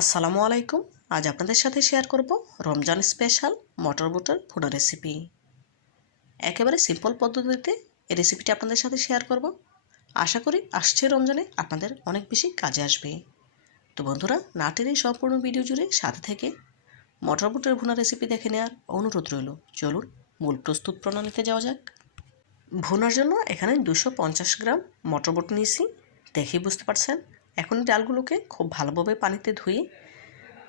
আসসালামু আলাইকুম। আজ আপনাদের সাথে শেয়ার করব রমজান স্পেশাল মটর বুটার ভুনা রেসিপি একেবারে সিম্পল পদ্ধতিতে এই রেসিপিটি আপনাদের সাথে শেয়ার করব। আশা করি আসছে রমজানে আপনাদের অনেক বেশি কাজে আসবে। তো বন্ধুরা, না টেনে সম্পূর্ণ ভিডিও জুড়ে সাথে থেকে মটর বুটের ভুনা রেসিপি দেখে নেওয়ার অনুরোধ রইল। চলুন মূল প্রস্তুত প্রণালীতে যাওয়া যাক। ভুনার জন্য এখানে দুশো গ্রাম মটর বুট নিয়েছি। দেখেই বুঝতে পারছেন এখন ডালগুলোকে খুব ভালোভাবে পানিতে ধুয়ে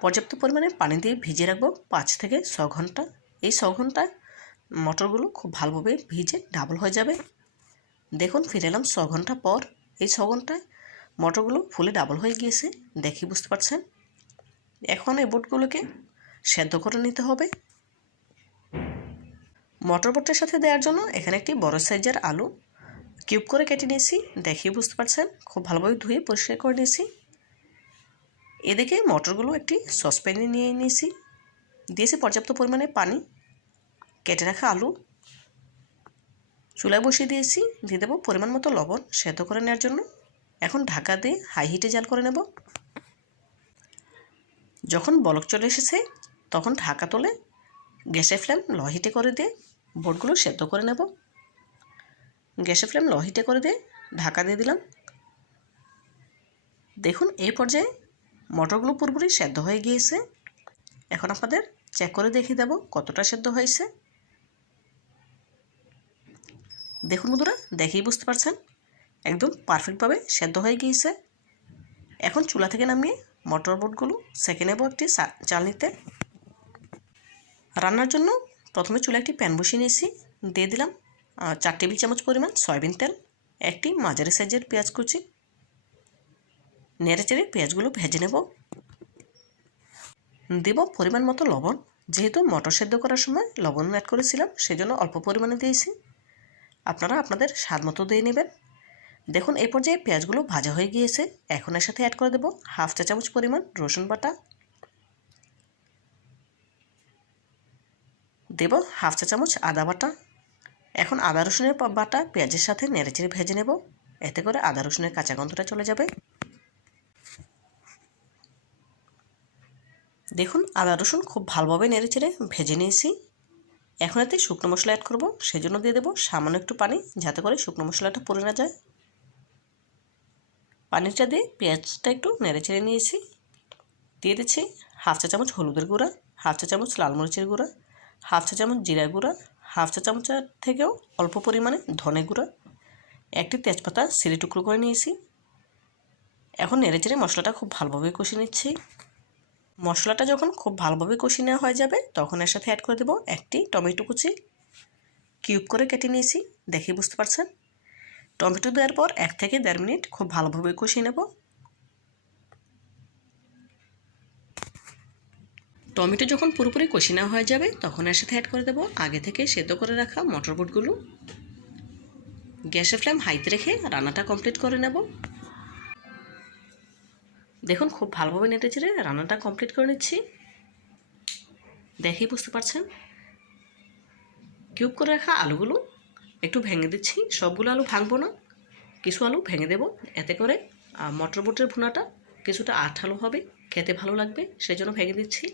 পর্যাপ্ত পরিমাণে পানি দিয়ে ভিজিয়ে রাখব পাঁচ থেকে ছ ঘণ্টা। এই ছ ঘন্টায় মটরগুলো খুব ভালোভাবে ভিজে ডাবল হয়ে যাবে। দেখুন, ফিরে এলাম ছ ঘণ্টা পর। এই ছ ঘন্টায় মটরগুলো ফুলে ডাবল হয়ে গিয়েছে, দেখি বুঝতে পারছেন? এখন এই বুটগুলোকে সেদ্ধ করে নিতে হবে। মটর বুটের সাথে দেওয়ার জন্য এখানে একটি বড় সাইজের আলু কিউব করে কেটে নিয়েছি দেখিয়ে বুঝতে পারছেন, খুব ভালোভাবে ধুয়ে পরিষ্কার করে নিয়েছি। এদিকে মটরগুলো একটি সসপ্যানে নিয়ে নিয়েছি। দিয়েছি পর্যাপ্ত পরিমাণে পানি, কেটে রাখা আলু। চুলায় বসিয়ে দিয়েছি, দিয়ে দেবো পরিমাণ মতো লবণ সেদ্ধ করে নেওয়ার জন্য। এখন ঢাকা দিয়ে হাই হিটে জাল করে নেব। যখন বলক চলে এসেছে, তখন ঢাকা তোলে গ্যাসের ফ্লেম লো হিটে করে দিয়ে বোটগুলো সেদ্ধ করে নেব। গ্যাসের ফ্লেম লো হিটে করে দিয়ে ঢাকা দিয়ে দিলাম। দেখুন, এই পর্যায়ে মটরগুলো পুরোপুরি সেদ্ধ হয়ে গিয়েছে। এখন আপনাদের চেক করে দেখিয়ে দেব কতটা সেদ্ধ হয়েছে। দেখুন বন্ধুরা, দেখেই বুঝতে পারছেন, একদম পারফেক্টভাবে সেদ্ধ হয়ে গিয়েছে। এখন চুলা থেকে নামিয়ে মটর বোটগুলো সেঁকে নেব একটি চালনিতে। রান্নার জন্য প্রথমে চুলা একটি প্যান বসিয়ে নিয়েছি, দিয়ে দিলাম চার টেবিল চামচ পরিমাণ সয়াবিন তেল, একটি মাঝারি সাইজের পেঁয়াজ কুচি। নেড়ে চেড়ে পেঁয়াজগুলো ভেজে নেব। দেব পরিমাণ মতো লবণ। যেহেতু মটর সেদ্ধ করার সময় লবণ অ্যাড করেছিলাম, সেজন্য অল্প পরিমাণে দিয়েছি। আপনারা আপনাদের স্বাদ মতো দিয়ে নেবেন। দেখুন এই পর্যায়ে পেঁয়াজগুলো ভাজা হয়ে গিয়েছে। এখন এর সাথে অ্যাড করে দেব হাফ চা চামচ পরিমাণ রসুন বাটা। দেব হাফ চা চামচ আদা বাটা। এখন আদা রসুনের বাটা পেঁয়াজের সাথে নেড়েচেড়ে ভেজে নেব। এতে করে আদা রসুনের কাঁচা গন্ধটা চলে যাবে। দেখুন, আদা রসুন খুব ভালোভাবে নেড়েচেড়ে ভেজে নিয়েছি। এখন এতে শুকনো মশলা অ্যাড করব, সেজন্য দিয়ে দেবো সামান্য একটু পানি, যাতে করে শুকনো মশলাটা পড়ে না যায়। পানিটা দিয়ে পেঁয়াজটা একটু নেড়েচেড়ে নিয়েছি। দিয়ে দিচ্ছি হাফ চা চামচ হলুদের গুঁড়া, হাফ চা চামচ লাল মরিচের গুঁড়া, হাফ চা চামচ জিরা গুঁড়া হাফ চা চামচের থেকেও অল্প পরিমাণে ধনে গুঁড়া, একটি তেজপাতা সিঁড়ি টুকরো করে নিয়েছি। এখন নেড়ে চেড়ে মশলাটা খুব ভালোভাবে কষিয়ে নিচ্ছি। মশলাটা যখন খুব ভালোভাবে কষিয়ে নেওয়া হয়ে যাবে, তখন এর সাথে অ্যাড করে দেবো একটি টমেটো কুচি। কিউব করে কেটে নিয়েছি, দেখে বুঝতে পারছেন? টমেটো দেওয়ার পর এক থেকে দেড় মিনিট খুব ভালোভাবে কষিয়ে নেব। টমেটো যখন পুরোপুরি কষি নেওয়া হয়ে যাবে, তখন এর সাথে অ্যাড করে দেবো আগে থেকে সেদ্ধ করে রাখা মটর বুটগুলো। গ্যাসের ফ্লেম হাইতে রেখে রান্নাটা কমপ্লিট করে নেব। দেখুন, খুব ভালোভাবে নেটে চেড়ে রান্নাটা কমপ্লিট করে নিচ্ছি। দেখেই বুঝতে পারছেন? কিউব করে রাখা আলুগুলো, একটু ভেঙে দিচ্ছি। সবগুলো আলু ভাঙবো না, কিছু আলু ভেঙে দেব। এতে করে মটর বুটের ভুনাটা কিছুটা আঠালো হবে, খেতে ভালো লাগবে সেই জন্য ভেঙে দিচ্ছি।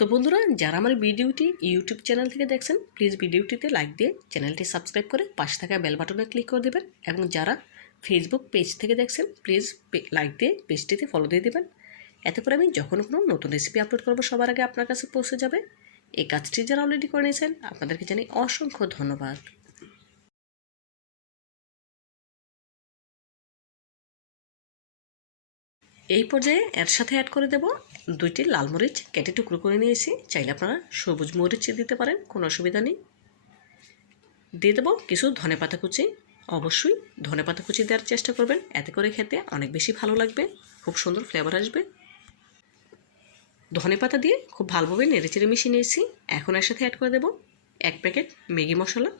তো বন্ধুরা, যারা আমার ভিডিওটি ইউটিউব চ্যানেল থেকে দেখছেন প্লিজ ভিডিওটিতে লাইক দিয়ে চ্যানেলটি সাবস্ক্রাইব করে পাশে থাকা বেল বাটনে ক্লিক করে দেবেন এবং যারা ফেসবুক পেজ থেকে দেখছেন প্লিজ লাইক দিয়ে পেজটিতে ফলো দিয়ে দেবেন। এতে করে আমি যখন কোনো নতুন রেসিপি আপলোড করব, সবার আগে আপনার কাছে পৌঁছে যাবে। এই কাজটি যারা অলরেডি করে নিয়েছেন, আপনাদেরকে জানাই অসংখ্য ধন্যবাদ। এই পর্যায়ে এর সাথে অ্যাড করে দেব দুইটি লাল মরিচ কেটে টুকরো করে নিয়েছি। চাইলে আপনারা সবুজ মরিচ দিতে পারেন, কোনো অসুবিধা নেই। দিয়ে দেবো কিছু ধনে পাতা কুচি। অবশ্যই ধনে পাতা কুচি দেওয়ার চেষ্টা করবেন, এতে করে খেতে অনেক বেশি ভালো লাগবে, খুব সুন্দর ফ্লেভার আসবে। ধনে পাতা দিয়ে খুব ভালোভাবে নেড়েচেড়ে মিশিয়ে নিয়েছি। এখন এর সাথে অ্যাড করে দেব এক প্যাকেট ম্যাগি মশলা।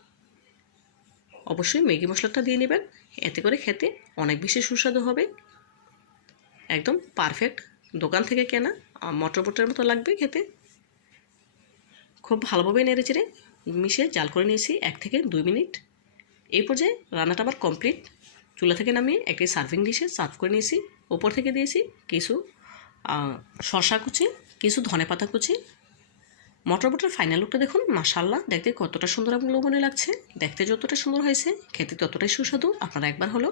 অবশ্যই ম্যাগি মশলাটা দিয়ে নেবেন, এতে করে খেতে অনেক বেশি সুস্বাদু হবে। একদম পারফেক্ট দোকান থেকে কেনা মটর পটরের মতো লাগবে খেতে। খুব ভালোভাবে নেড়ে চেড়ে মিশিয়ে জাল করে নিয়েছি এক থেকে দুই মিনিট। এই পর্যায়ে রান্নাটা আবার কমপ্লিট। চুলা থেকে নামিয়ে একটি সার্ভিং ডিশে সার্ভ করে নিয়েছি। ওপর থেকে দিয়েছি কিছু শশা কুচি, কিছু ধনে পাতা কুচি মটর বটার ফাইনাল লুকটা দেখুন মাশাল্লাহ দেখতে কতটা সুন্দর এবং লোভনীয় লাগছে। দেখতে যতটা সুন্দর হয়েছে, খেতে ততটাই সুস্বাদু। আপনারা একবার হলো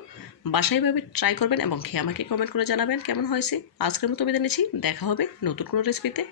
বাসায় ভাবে ট্রাই করবেন এবং খেয়ে আমাকে কমেন্ট করে জানাবেন কেমন হয়েছে। আজকের মতো বিদায় নিচ্ছি। দেখা হবে নতুন কোনো রেসিপিতে